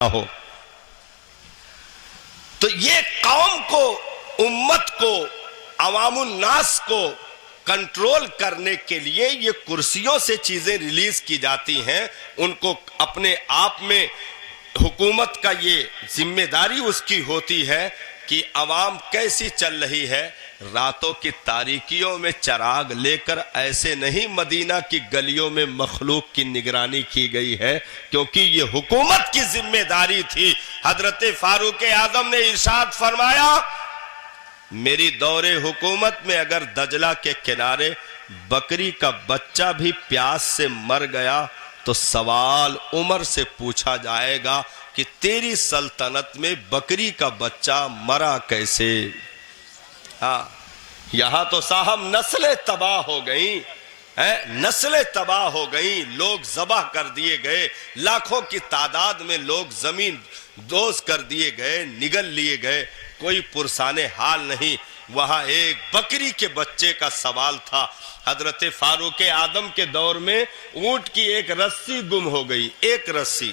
ہو. تو یہ قوم کو، امت کو، عوام الناس کو کنٹرول کرنے کے لیے یہ کرسیوں سے چیزیں ریلیز کی جاتی ہیں. ان کو اپنے آپ میں حکومت کا یہ ذمہ داری اس کی ہوتی ہے کہ عوام کیسی چل رہی ہے. راتوں کی تاریکیوں میں چراغ لے کر ایسے نہیں مدینہ کی گلیوں میں مخلوق کی نگرانی کی گئی ہے، کیونکہ یہ حکومت کی ذمہ داری تھی. حضرت فاروق اعظم نے ارشاد فرمایا، میری دور حکومت میں اگر دجلہ کے کنارے بکری کا بچہ بھی پیاس سے مر گیا تو سوال عمر سے پوچھا جائے گا کہ تیری سلطنت میں بکری کا بچہ مرا کیسے. یہاں تو صاحب نسلیں تباہ ہو گئیں، نسلیں تباہ ہو گئیں، لوگ ذبح کر دیے گئے، لاکھوں کی تعداد میں لوگ زمین دوز کر دیے گئے، نگل لیے گئے، کوئی پرسان حال نہیں. وہاں ایک بکری کے بچے کا سوال تھا. حضرت فاروق اعظم کے دور میں اونٹ کی ایک رسی گم ہو گئی، ایک رسی،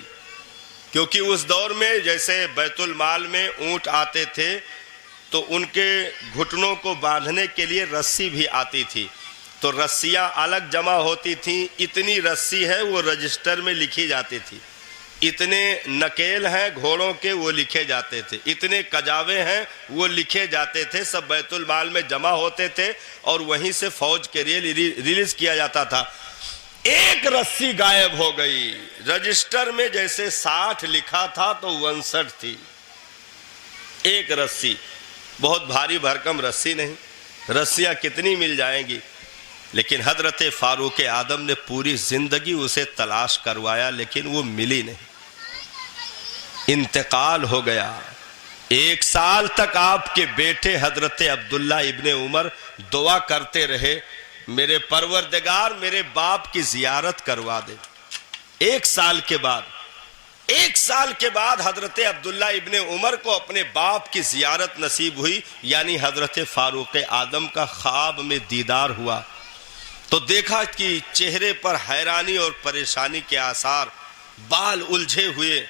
کیونکہ اس دور میں جیسے بیت المال میں اونٹ آتے تھے تو ان کے گھٹنوں کو باندھنے کے لیے رسی بھی آتی تھی، تو رسیاں الگ جمع ہوتی تھیں. اتنی رسی ہے وہ رجسٹر میں لکھی جاتی تھی، اتنے نکیل ہیں گھوڑوں کے وہ لکھے جاتے تھے، اتنے کجاوے ہیں وہ لکھے جاتے تھے، سب بیت المال میں جمع ہوتے تھے اور وہیں سے فوج کے لیے ریلیز کیا جاتا تھا. ایک رسی غائب ہو گئی. رجسٹر میں جیسے 60 لکھا تھا تو 59 تھی. ایک رسی، بہت بھاری بھرکم رسی نہیں، رسیاں کتنی مل جائیں گی. لیکن حضرت فاروق اعظم نے پوری زندگی اسے تلاش کروایا لیکن وہ ملی نہیں. انتقال ہو گیا. 1 سال تک آپ کے بیٹے حضرت عبداللہ ابن عمر دعا کرتے رہے، میرے پروردگار میرے باپ کی زیارت کروا دے. 1 سال کے بعد حضرت عبداللہ ابن عمر کو اپنے باپ کی زیارت نصیب ہوئی، یعنی حضرت فاروق اعظم کا خواب میں دیدار ہوا تو دیکھا کہ چہرے پر حیرانی اور پریشانی کے آثار، بال الجھے ہوئے،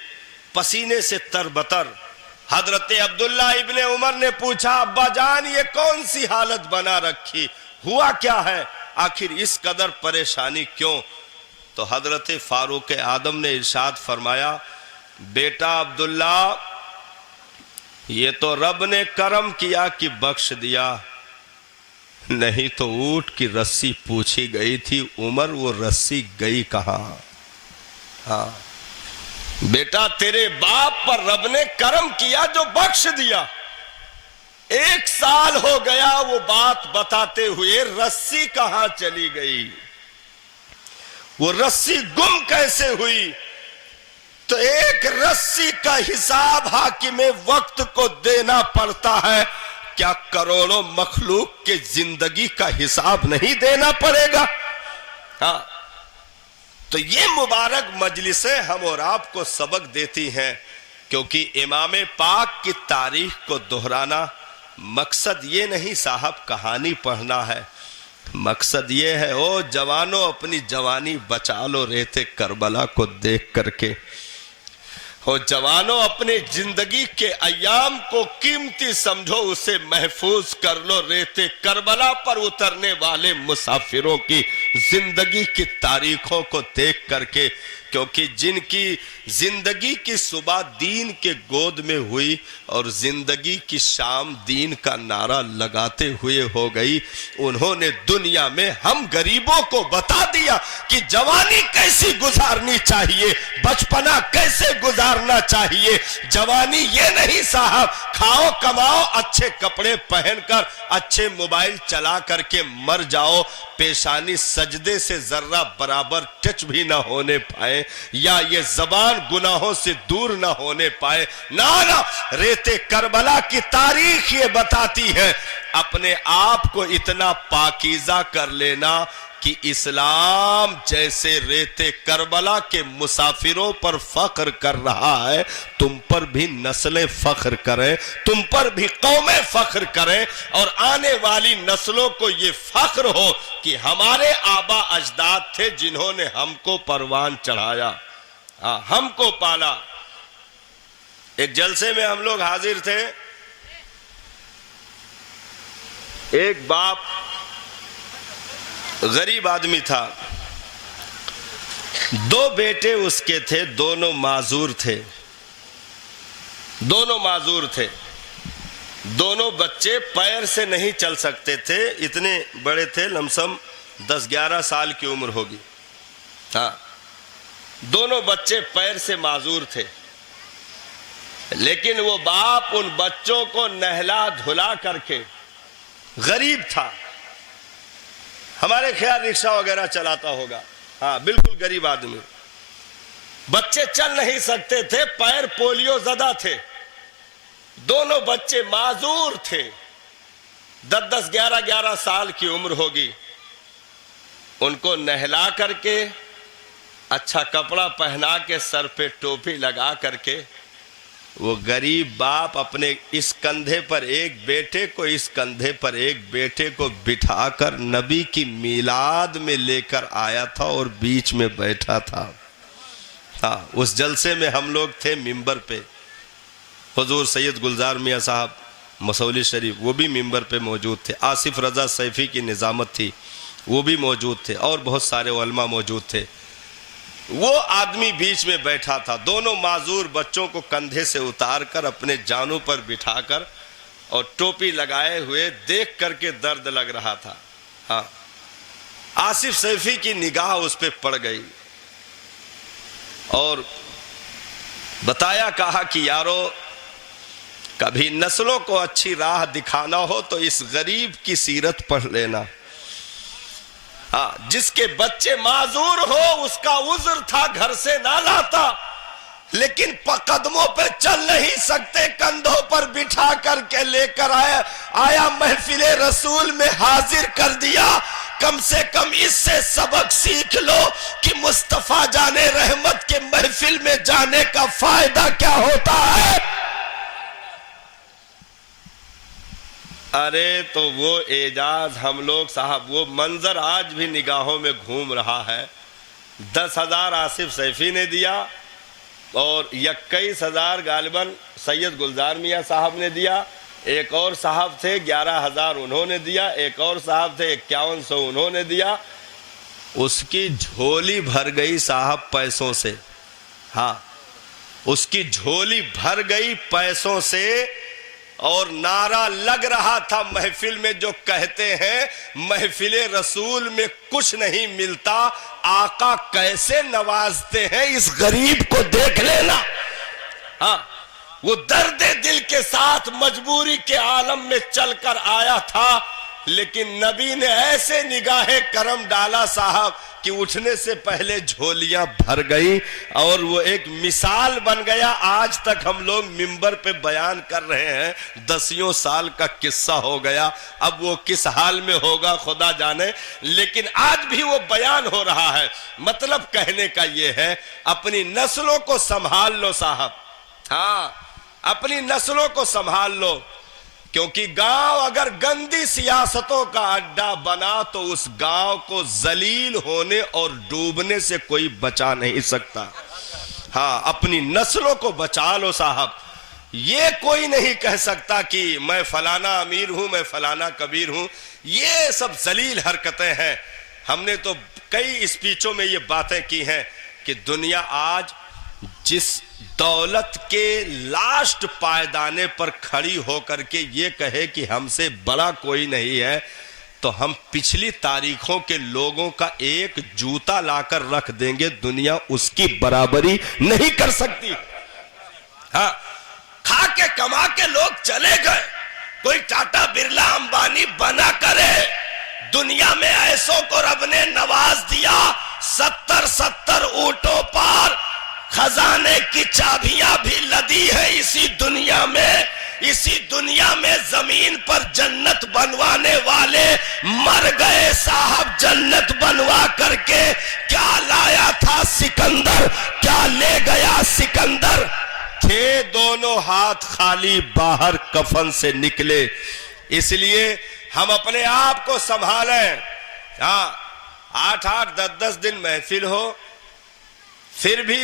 پسینے سے تربتر. حضرت عبداللہ ابن عمر نے پوچھا، ابا جان یہ کون سی حالت بنا رکھی، ہوا کیا ہے، آخر اس قدر پریشانی کیوں؟ تو حضرت فاروق اعظم نے ارشاد فرمایا، بیٹا عبداللہ یہ تو رب نے کرم کیا کہ بخش دیا، نہیں تو اونٹ کی رسی پوچھی گئی تھی عمر وہ رسی گئی کہاں؟ بیٹا تیرے باپ پر رب نے کرم کیا جو بخش دیا. 1 سال ہو گیا وہ بات بتاتے ہوئے، رسی کہاں چلی گئی، وہ رسی گم کیسے ہوئی؟ تو ایک رسی کا حساب حاکم وقت کو دینا پڑتا ہے، کیا کروڑوں مخلوق کے زندگی کا حساب نہیں دینا پڑے گا؟ تو یہ مبارک مجلسیں ہم اور آپ کو سبق دیتی ہیں، کیونکہ امام پاک کی تاریخ کو دہرانا مقصد یہ نہیں صاحب کہانی پڑھنا ہے، مقصد یہ ہے او جوانوں اپنی جوانی بچا لو ریت کربلا کو دیکھ کر کے. ہو جوانوں اپنی زندگی کے ایام کو قیمتی سمجھو، اسے محفوظ کر لو ریت کربلا پر اترنے والے مسافروں کی زندگی کی تاریخوں کو دیکھ کر کے، کیونکہ جن کی زندگی کی صبح دین کے گود میں ہوئی اور زندگی کی شام دین کا نعرہ لگاتے ہوئے ہو گئی، انہوں نے دنیا میں ہم غریبوں کو بتا دیا کہ جوانی کیسی گزارنی چاہیے، بچپنا کیسے گزارنا چاہیے. جوانی یہ نہیں صاحب کھاؤ کماؤ اچھے کپڑے پہن کر اچھے موبائل چلا کر کے مر جاؤ، پیشانی سجدے سے ذرہ برابر ٹچ بھی نہ ہونے پائے، یا یہ زبان گناہوں سے دور نہ ہونے پائے. نہ ریت کربلا کی تاریخ یہ بتاتی ہے اپنے آپ کو اتنا پاکیزہ کر لینا کہ اسلام جیسے ریت کربلا کے مسافروں پر فخر کر رہا ہے، تم پر بھی نسلیں فخر کریں، تم پر بھی قومیں فخر کریں، اور آنے والی نسلوں کو یہ فخر ہو کہ ہمارے آبا اجداد تھے جنہوں نے ہم کو پروان چڑھایا، ہم کو پالا. ایک جلسے میں ہم لوگ حاضر تھے. ایک باپ غریب آدمی تھا, 2 بیٹے اس کے تھے, دونوں معذور تھے. دونوں بچے پیر سے نہیں چل سکتے تھے, اتنے بڑے تھے, لمسم 10-11 سال کی عمر ہوگی. ہاں, دونوں بچے پیر سے معذور تھے, لیکن وہ باپ ان بچوں کو نہلا دھلا کر کے, غریب تھا, ہمارے خیال رکشہ وغیرہ چلاتا ہوگا, ہاں بالکل غریب آدمی. بچے چل نہیں سکتے تھے, پیر پولیو زدہ تھے, دونوں بچے معذور تھے, 10-11 سال کی عمر ہوگی. ان کو نہلا کر کے, اچھا کپڑا پہنا کے, سر پہ ٹوپی لگا کر کے, وہ غریب باپ اپنے اس کندھے پر ایک بیٹے کو, اس کندھے پر ایک بیٹے کو بٹھا کر نبی کی میلاد میں لے کر آیا تھا اور بیچ میں بیٹھا تھا. ہاں, اس جلسے میں ہم لوگ تھے ممبر پہ. حضور سید گلزار میاں صاحب مسولی شریف وہ بھی ممبر پہ موجود تھے, آصف رضا سیفی کی نظامت تھی, وہ بھی موجود تھے, اور بہت سارے علماء موجود تھے. وہ آدمی بیچ میں بیٹھا تھا, دونوں معذور بچوں کو کندھے سے اتار کر اپنے جانوں پر بٹھا کر اور ٹوپی لگائے ہوئے, دیکھ کر کے درد لگ رہا تھا. ہاں, آصف سیفی کی نگاہ اس پہ پڑ گئی اور بتایا, کہا کہ یارو کبھی نسلوں کو اچھی راہ دکھانا ہو تو اس غریب کی سیرت پڑھ لینا. ہاں, جس کے بچے معذور ہو اس کا عذر تھا, گھر سے نہ لاتا, لیکن قدموں پہ چل نہیں سکتے, کندھوں پر بٹھا کر کے لے کر آیا محفل رسول میں حاضر کر دیا. کم سے کم اس سے سبق سیکھ لو کہ مصطفیٰ جان رحمت کے محفل میں جانے کا فائدہ کیا ہوتا ہے. ارے تو وہ اعجاز ہم لوگ صاحب, وہ منظر آج بھی نگاہوں میں گھوم رہا ہے. 10,000 آصف سیفی نے دیا اور 21,000 غالباً سید گلزار میاں صاحب نے دیا, ایک اور صاحب تھے 11,000 انہوں نے دیا, ایک اور صاحب تھے 5100 انہوں نے دیا. اس کی جھولی بھر گئی صاحب پیسوں سے. ہاں, اس کی جھولی بھر گئی پیسوں سے, اور نعرہ لگ رہا تھا محفل میں جو کہتے ہیں محفل رسول میں کچھ نہیں ملتا, آقا کیسے نوازتے ہیں اس غریب کو دیکھ لینا. ہاں, وہ درد دل کے ساتھ مجبوری کے عالم میں چل کر آیا تھا, لیکن نبی نے ایسے نگاہ کرم ڈالا صاحب کہ اٹھنے سے پہلے جھولیاں بھر گئی, اور وہ ایک مثال بن گیا. آج تک ہم لوگ ممبر پہ بیان کر رہے ہیں, 10 سال کا قصہ ہو گیا, اب وہ کس حال میں ہوگا خدا جانے, لیکن آج بھی وہ بیان ہو رہا ہے. مطلب کہنے کا یہ ہے, اپنی نسلوں کو سنبھال لو صاحب. ہاں, اپنی نسلوں کو سنبھال لو, کیونکہ گاؤں اگر گندی سیاستوں کا اڈا بنا تو اس گاؤں کو ذلیل ہونے اور ڈوبنے سے کوئی بچا نہیں سکتا. ہاں, اپنی نسلوں کو بچا لو صاحب. یہ کوئی نہیں کہہ سکتا کہ میں فلانا امیر ہوں, میں فلانا کبیر ہوں, یہ سب ذلیل حرکتیں ہیں. ہم نے تو کئی اسپیچوں میں یہ باتیں کی ہیں کہ دنیا آج جس دولت کے لاسٹ پائیدانے پر کھڑی ہو کر کے یہ کہے کہ ہم سے بڑا کوئی نہیں ہے, تو ہم پچھلی تاریخوں کے لوگوں کا ایک جوتا لا کر رکھ دیں گے, دنیا اس کی برابری نہیں کر سکتی. ہاں, کھا کے کما کے لوگ چلے گئے, کوئی ٹاٹا برلا امبانی بنا کرے, دنیا میں ایسوں کو رب نے نواز دیا, 70 اونٹوں پر خزانے کی چابیاں بھی لدی ہے اسی دنیا میں. اسی دنیا میں زمین پر جنت بنوانے والے مر گئے صاحب, جنت بنوا کر کے کیا لایا تھا سکندر, کیا لے گیا سکندر. تھے دونوں ہاتھ خالی, باہر کفن سے نکلے. اس لیے ہم اپنے آپ کو سنبھالیں. ہاں, 8-10 دن محفل ہو, پھر بھی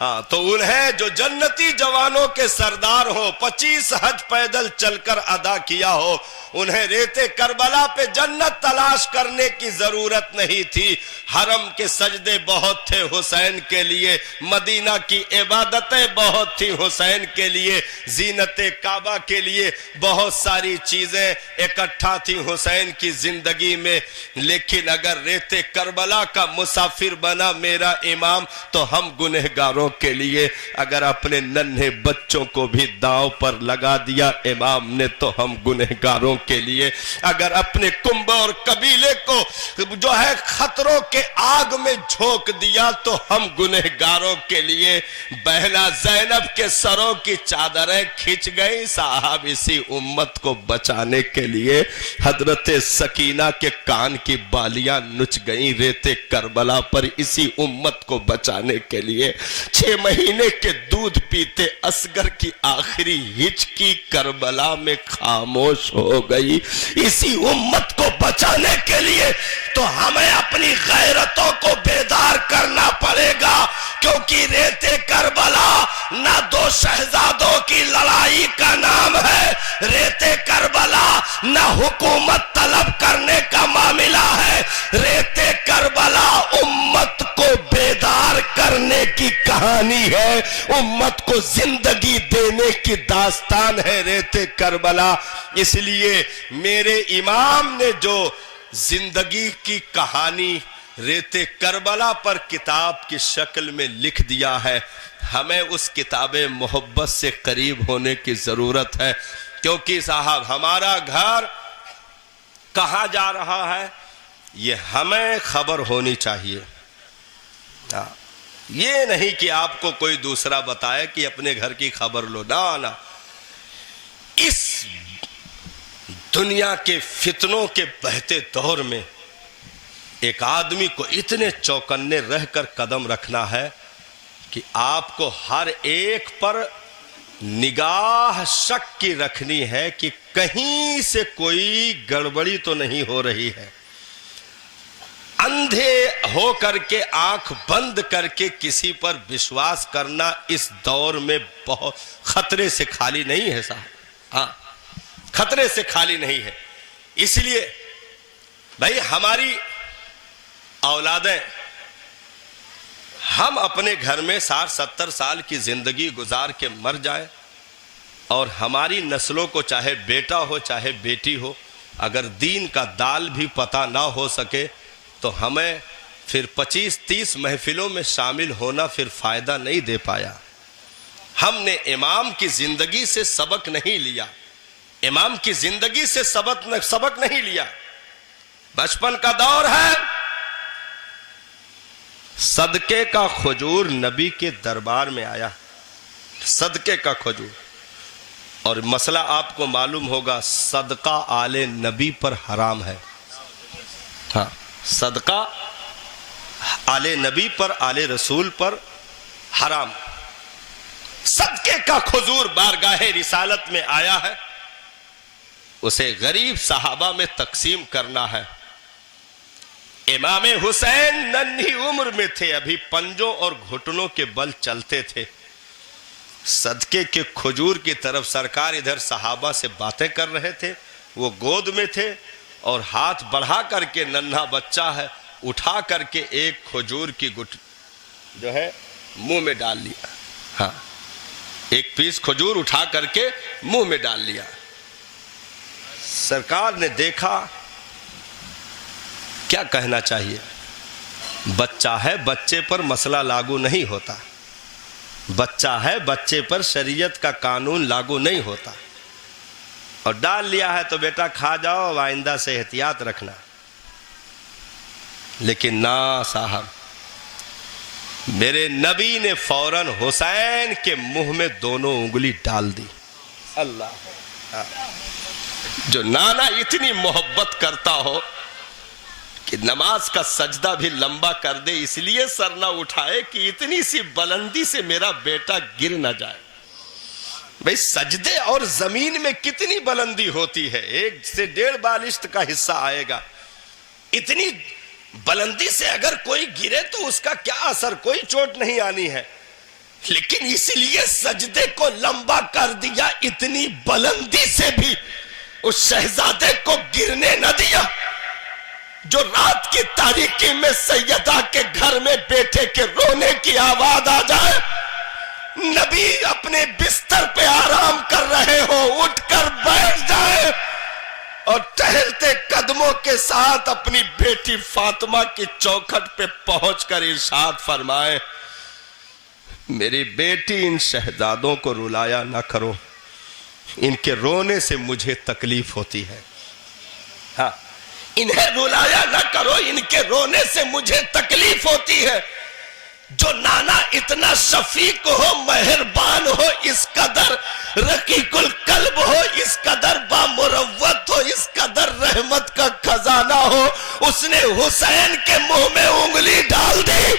ہاں تو انہیں جو جنتی جوانوں کے سردار ہو، 25 حج پیدل چل کر ادا کیا ہو، انہیں ریتے کربلا پہ جنت تلاش کرنے کی ضرورت نہیں تھی۔ حرم کے سجدے بہت تھے حسین کے لیے، مدینہ کی عبادتیں بہت تھی حسین کے لیے، زینت کعبہ کے لیے بہت ساری چیزیں اکٹھا تھی حسین کی زندگی میں، لیکن اگر ریتے کربلا کا مسافر بنا میرا امام تو ہم گنہگاروں کے لیے، اگر اپنے ننھے بچوں کو بھی داؤ پر لگا دیا امام نے تو ہم گنہگاروں کے لیے، اگر اپنے کنبہ اور قبیلے کو جو ہے خطروں کے آگ میں جھونک دیا تو ہم گنہگاروں کے لیے۔ بہنا زینب کے سروں کی چادریں کھچ گئی صاحب اسی امت کو بچانے کے لیے، حضرت سکینہ کے کان کی بالیاں نچ گئیں ریتے کربلا پر اسی امت کو بچانے کے لیے۔ 6 مہینے کے دودھ پیتے اصغر کی آخری ہچکی کربلا میں خاموش ہو گئی اسی امت کو بچانے کے لیے۔ تو ہمیں اپنی غیرتوں کو بیدار کرنا پڑے گا، کیونکہ ریتے کربلا نہ 2 شہزادوں کی لڑائی کا نام ہے، ریتے کربلا نہ حکومت طلب کرنے کا معاملہ ہے، ریتے کربلا امت کو بیدار کرنے کی کہانی ہے، امت کو زندگی دینے کی داستان ہے ریتے کربلا۔ اس لیے میرے امام نے جو زندگی کی کہانی ریتے کربلا پر کتاب کی شکل میں لکھ دیا ہے، ہمیں اس کتاب محبت سے قریب ہونے کی ضرورت ہے، کیونکہ صاحب ہمارا گھر کہاں جا رہا ہے یہ ہمیں خبر ہونی چاہیے۔ یہ نہیں کہ آپ کو کوئی دوسرا بتائے کہ اپنے گھر کی خبر لو، نہ۔ اس دنیا کے فتنوں کے بہتے دور میں ایک آدمی کو اتنے چوکنے رہ کر قدم رکھنا ہے کہ آپ کو ہر ایک پر نگاہ شک کی رکھنی ہے کہ کہیں سے کوئی گڑبڑی تو نہیں ہو رہی ہے۔ اندھے ہو کر کے آنکھ بند کر کے کسی پر وشواس کرنا اس دور میں بہت خطرے سے خالی نہیں ہے صاحب، ہاں خطرے سے خالی نہیں ہے۔ اس لیے بھائی ہماری اولادیں، ہم اپنے گھر میں 60-70 سال کی زندگی گزار کے مر جائیں اور ہماری نسلوں کو چاہے بیٹا ہو چاہے بیٹی ہو اگر دین کا دال بھی پتہ نہ ہو سکے تو ہمیں پھر 25-30 محفلوں میں شامل ہونا پھر فائدہ نہیں دے پایا۔ ہم نے امام کی زندگی سے سبق نہیں لیا، امام کی زندگی سے سبق نہیں لیا۔ بچپن کا دور ہے، صدقے کا کھجور نبی کے دربار میں آیا، صدقے کا کھجور، اور مسئلہ آپ کو معلوم ہوگا صدقہ آل نبی پر حرام ہے، ہاں صدقہ آل نبی پر آل رسول پر حرام۔ صدقے کا کھجور بارگاہ رسالت میں آیا ہے، اسے غریب صحابہ میں تقسیم کرنا ہے۔ امام حسین ننھی عمر میں تھے، ابھی پنجوں اور گھٹنوں کے بل چلتے تھے۔ صدقے کے کھجور کی طرف سرکار ادھر صحابہ سے باتیں کر رہے تھے، وہ گود میں تھے اور ہاتھ بڑھا کر کے ننھا بچہ ہے اٹھا کر کے ایک کھجور کی گٹ جو ہے منہ میں ڈال لیا، ہاں ایک پیس کھجور اٹھا کر کے منہ میں ڈال لیا۔ سرکار نے دیکھا، کیا کہنا چاہیے، بچہ ہے بچے پر مسئلہ لاگو نہیں ہوتا، بچہ ہے بچے پر شریعت کا قانون لاگو نہیں ہوتا، اور ڈال لیا ہے تو بیٹا کھا جاؤ، آئندہ سے احتیاط رکھنا۔ لیکن نا صاحب، میرے نبی نے فوراً حسین کے منہ میں دونوں انگلی ڈال دی۔ اللہ، جو نانا اتنی محبت کرتا ہو کہ نماز کا سجدہ بھی لمبا کر دے اس لیے سر نہ اٹھائے کہ اتنی سی بلندی سے میرا بیٹا گر نہ جائے۔ بھئی سجدے اور زمین میں کتنی بلندی ہوتی ہے، 1 سے 1.5 بالشت کا حصہ آئے گا، اتنی بلندی سے اگر کوئی گرے تو اس کا کیا اثر، کوئی چوٹ نہیں آنی ہے، لیکن اس لیے سجدے کو لمبا کر دیا، اتنی بلندی سے بھی اس شہزادے کو گرنے نہ دیا جو رات کی تاریکی میں سیدہ کے گھر میں بیٹھے کے رونے کی آواز آ جائے، نبی اپنے بستر پہ آرام کر رہے ہو، اٹھ کر بیٹھ جائے اور ٹہلتے قدموں کے ساتھ اپنی بیٹی فاطمہ کی چوکھٹ پہ پہنچ کر ارشاد فرمائے، میری بیٹی ان شہزادوں کو رلایا نہ کرو، ان کے رونے سے مجھے تکلیف ہوتی ہے، ہاں انہیں رلایا نہ کرو، ان کے رونے سے مجھے تکلیف ہوتی ہے۔ جو نانا اتنا شفیق ہو، مہربان ہو، اس قدر رقیق القلب ہو، اس قدر بامروت ہو، اس قدر رحمت کا خزانہ ہو، اس نے حسین کے منہ میں انگلی ڈال دی،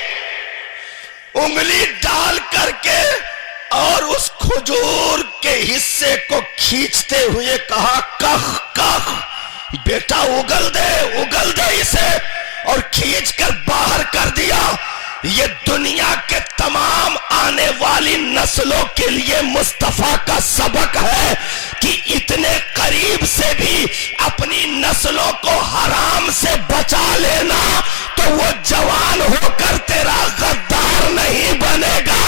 انگلی ڈال کر کے اور اس کھجور کے حصے کو کھینچتے ہوئے کہا، کخ کخ بیٹا اگل دے اسے، اور کھینچ کر باہر کر دیا۔ یہ دنیا کے تمام آنے والی نسلوں کے لیے مصطفیٰ کا سبق ہے کہ اتنے قریب سے بھی اپنی نسلوں کو حرام سے بچا لینا تو وہ جوان ہو کر تیرا غدار نہیں بنے گا،